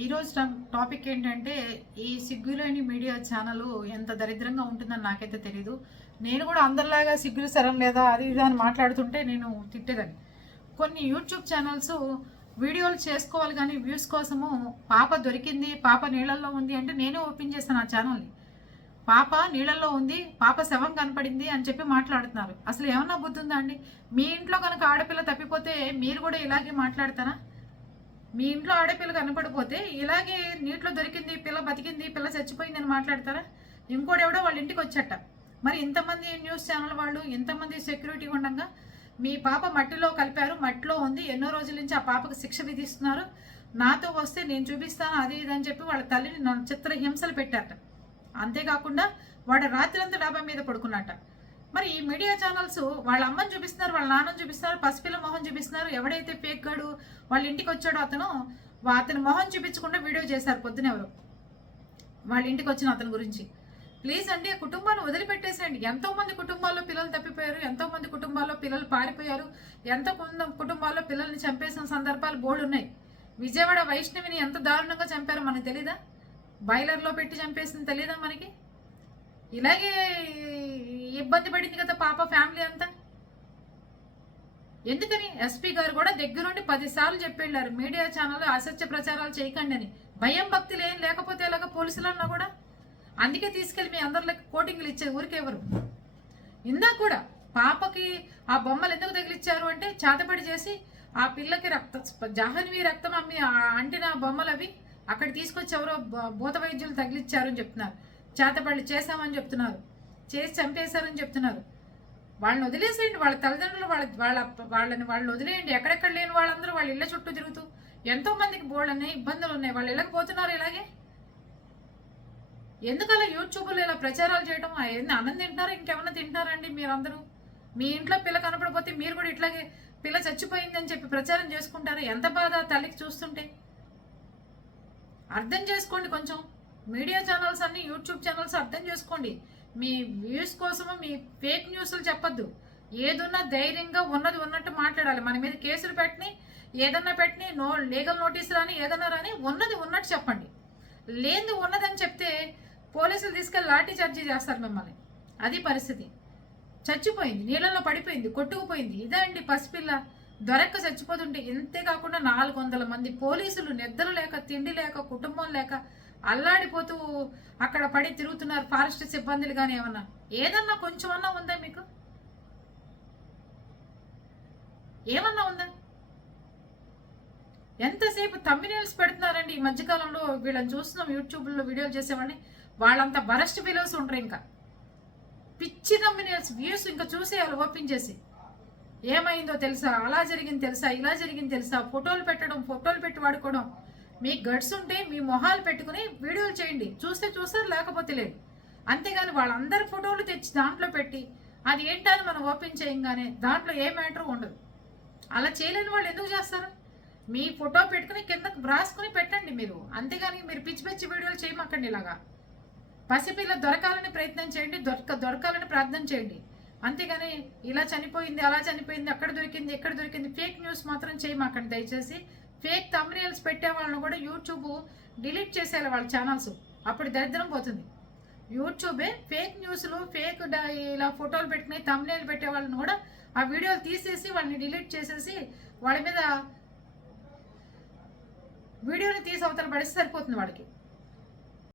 ఈరోజు టాపిక్ ఏంటంటే ఈ సిగ్గులేని మీడియా ఛానల్ ఎంత దరిద్రంగా ఉంటుందని నాకైతే తెలీదు. నేను కూడా అందరిలాగా సిగ్గులు సరం లేదా అది ఇది అని మాట్లాడుతుంటే నేను తిట్టేదాన్ని. కొన్ని యూట్యూబ్ ఛానల్స్ వీడియోలు చేసుకోవాలి కానీ వ్యూస్ కోసము పాప దొరికింది, పాప నీళ్ళల్లో ఉంది అంటే నేనే ఓపెన్ చేస్తాను ఆ ఛానల్ని. పాప నీళ్ళల్లో ఉంది, పాప శవం కనపడింది అని చెప్పి మాట్లాడుతున్నారు. అసలు ఏమన్నా బుద్ధి ఉందా అండి? మీ ఇంట్లో కనుక ఆడపిల్ల తప్పిపోతే మీరు కూడా ఇలాగే మాట్లాడతారా? మీ ఇంట్లో ఆడపిల్ల కనపడిపోతే ఇలాగే నీటిలో దొరికింది, పిల్ల బతికింది, పిల్ల చచ్చిపోయింది అని మాట్లాడతారా? ఇంకోటి ఎవడో వాళ్ళ ఇంటికి వచ్చాట. మరి ఇంతమంది న్యూస్ ఛానల్ వాళ్ళు, ఇంతమంది సెక్యూరిటీ ఉండగా మీ పాప మట్టిలో కలిపారు, మట్టిలో ఉంది, ఎన్నో రోజుల నుంచి ఆ పాపకు శిక్ష విధిస్తున్నారు, నాతో వస్తే నేను చూపిస్తాను అది ఇది అని చెప్పి వాళ్ళ తల్లిని చిత్ర హింసలు పెట్టారట. అంతేకాకుండా వాడు రాత్రంతా డాబా మీద పడుకున్నట్ట. మరి ఈ మీడియా ఛానల్స్ వాళ్ళ అమ్మని చూపిస్తున్నారు, వాళ్ళ నాన్నని చూపిస్తున్నారు, పసిపిల్ల మొహం చూపిస్తున్నారు. ఎవడైతే పేక్గాడు వాళ్ళ ఇంటికి వచ్చాడో అతని మొహం చూపించకుండా వీడియో చేశారు పొద్దున ఎవరు వాళ్ళ ఇంటికి వచ్చిన అతని గురించి. ప్లీజ్ అండి, ఆ కుటుంబాన్ని వదిలిపెట్టేసేయండి. ఎంతోమంది కుటుంబాల్లో పిల్లలు తప్పిపోయారు, ఎంతోమంది కుటుంబాల్లో పిల్లలు పారిపోయారు, ఎంతో కుటుంబాల్లో పిల్లల్ని చంపేసిన సందర్భాలు బోర్డు ఉన్నాయి. విజయవాడ వైష్ణవిని ఎంత దారుణంగా చంపారో మనకు తెలీదా? బాయిలర్లో పెట్టి చంపేసింది తెలీదా మనకి? ఇలాగే ఇబ్బంది పడింది కదా పాప ఫ్యామిలీ అంతా. ఎందుకని ఎస్పీ గారు కూడా దగ్గరుండి 10 సార్లు చెప్పెళ్ళారు, మీడియా ఛానల్ అసత్య ప్రచారాలు చేయకండి అని. భయం భక్తులు ఏం లేకపోతే ఎలాగ పోలీసులన్నా కూడా. అందుకే తీసుకెళ్ళి మీ అందరిలోకి కోటింగ్లు ఇచ్చే ఊరికెవరు. ఇందాక కూడా పాపకి ఆ బొమ్మలు ఎందుకు తగిలిచ్చారు అంటే చేతపడి చేసి ఆ పిల్లకి జాహ్నవి రక్తం అమ్మి అంటిన బొమ్మలు అవి అక్కడ తీసుకొచ్చి ఎవరో భూత వైద్యులు తగిలిచ్చారు అని చెప్తున్నారు. చేతపడి చేశామని చెప్తున్నారు, చేసి చంపేశారని చెప్తున్నారు. వాళ్ళని వదిలేసేయండి, వాళ్ళ తల్లిదండ్రులు వాళ్ళని వదిలేయండి. ఎక్కడెక్కడ లేని వాళ్ళందరూ వాళ్ళ ఇళ్ళ చుట్టూ తిరుగుతూ ఎంతో మందికి బోళ్ళని ఇబ్బందులు ఉన్నాయి, వాళ్ళు ఇళ్ళకి పోతున్నారు. ఇలాగే ఎందుకలా యూట్యూబ్లో ఇలా ప్రచారాలు చేయడం? అన్నం తింటున్నారా, ఇంకేమన్నా తింటున్నారండి మీరందరూ? మీ ఇంట్లో పిల్ల కనపడిపోతే మీరు కూడా ఇట్లాగే పిల్ల చచ్చిపోయిందని చెప్పి ప్రచారం చేసుకుంటారా? ఎంత బాధ తల్లికి చూస్తుంటే. అర్థం చేసుకోండి కొంచెం. మీడియా ఛానల్స్ అన్ని, యూట్యూబ్ ఛానల్స్ అర్థం చేసుకోండి. మీ వ్యూస్ కోసము మీ ఫేక్ న్యూస్లు చెప్పొద్దు. ఏదున్నా ధైర్యంగా ఉన్నది ఉన్నట్టు మాట్లాడాలి. మన మీద కేసులు పెట్టని, ఏదన్నా పెట్టని, లీగల్ నోటీస్ రాని, ఏదన్నా రాని, ఉన్నది ఉన్నట్టు చెప్పండి. లేనిది ఉన్నదని చెప్తే పోలీసులు తీసుకెళ్ళి లాఠీ చార్జీ చేస్తారు మిమ్మల్ని. అది పరిస్థితి. చచ్చిపోయింది, నీళ్ళల్లో పడిపోయింది, కొట్టుకుపోయింది. ఇదే అండి పసిపిల్ల దొరక్క చచ్చిపోతుంటే. ఇంతేకాకుండా 400 మంది పోలీసులు నిద్ర లేక, తిండి లేక, కుటుంబం లేక అల్లాడిపోతూ అక్కడ పడి తిరుగుతున్నారు. ఫారెస్ట్ సిబ్బందులు కానీ ఏదన్నా కొంచెం అన్నా ఉందా మీకు? ఏమన్నా ఉందా? ఎంతసేపు థంబ్నెయిల్స్ పెడుతున్నారండి ఈ మధ్యకాలంలో. వీళ్ళని చూస్తున్నాం యూట్యూబ్లో వీడియోలు చేసేవాడిని, వాళ్ళంతా బరస్ట్ ఫీలర్స్ ఉంటారు. ఇంకా పిచ్చి థంబ్నెయిల్స్, వ్యూస్ ఇంకా చూసేయాలి ఓపెన్ చేసి. ఏమైందో తెలుసా, అలా జరిగింది తెలుసా, ఇలా జరిగింది తెలుసా, ఫోటోలు పెట్టడం, ఫోటోలు పెట్టి వాడుకోవడం. మీ గట్స్ ఉంటే మీ మొహాలు పెట్టుకుని వీడియోలు చేయండి. చూస్తే చూస్తారు, లేకపోతే లేదు. అంతేగాని వాళ్ళందరి ఫోటోలు తెచ్చి దాంట్లో పెట్టి అది ఏంటని మనం ఓపెన్ చేయంగానే దాంట్లో ఏ మ్యాటర్ ఉండదు. అలా చేయలేని వాళ్ళు ఎందుకు చేస్తారు? మీ ఫోటో పెట్టుకుని కిందకు రాసుకుని పెట్టండి మీరు. అంతేగాని మీరు పిచ్చి పిచ్చి వీడియోలు చేయమాకండి. ఇలాగా పసిపిల్ల దొరకాలని ప్రయత్నం చేయండి, దొరకాలని ప్రార్థన చేయండి. అంతేగాని ఇలా చనిపోయింది, అలా చనిపోయింది, అక్కడ దొరికింది, ఎక్కడ దొరికింది ఫేక్ న్యూస్ మాత్రం చేయమాకండి దయచేసి. ఫేక్ థంబ్నెయిల్స్ పెట్టే వాళ్ళని కూడా యూట్యూబ్ డిలీట్ చేసేయాలి వాళ్ళ ఛానల్స్. అప్పుడు దరిద్రం పోతుంది. యూట్యూబే ఫేక్ న్యూస్లు, ఫేక్ ఇలా ఫోటోలు పెట్టుకుని థంబ్నెయిల్ పెట్టే వాళ్ళని కూడా ఆ వీడియోలు తీసేసి వాళ్ళని డిలీట్ చేసేసి వాళ్ళ మీద వీడియోని తీసి అవతల పడిస్తే సరిపోతుంది వాళ్ళకి.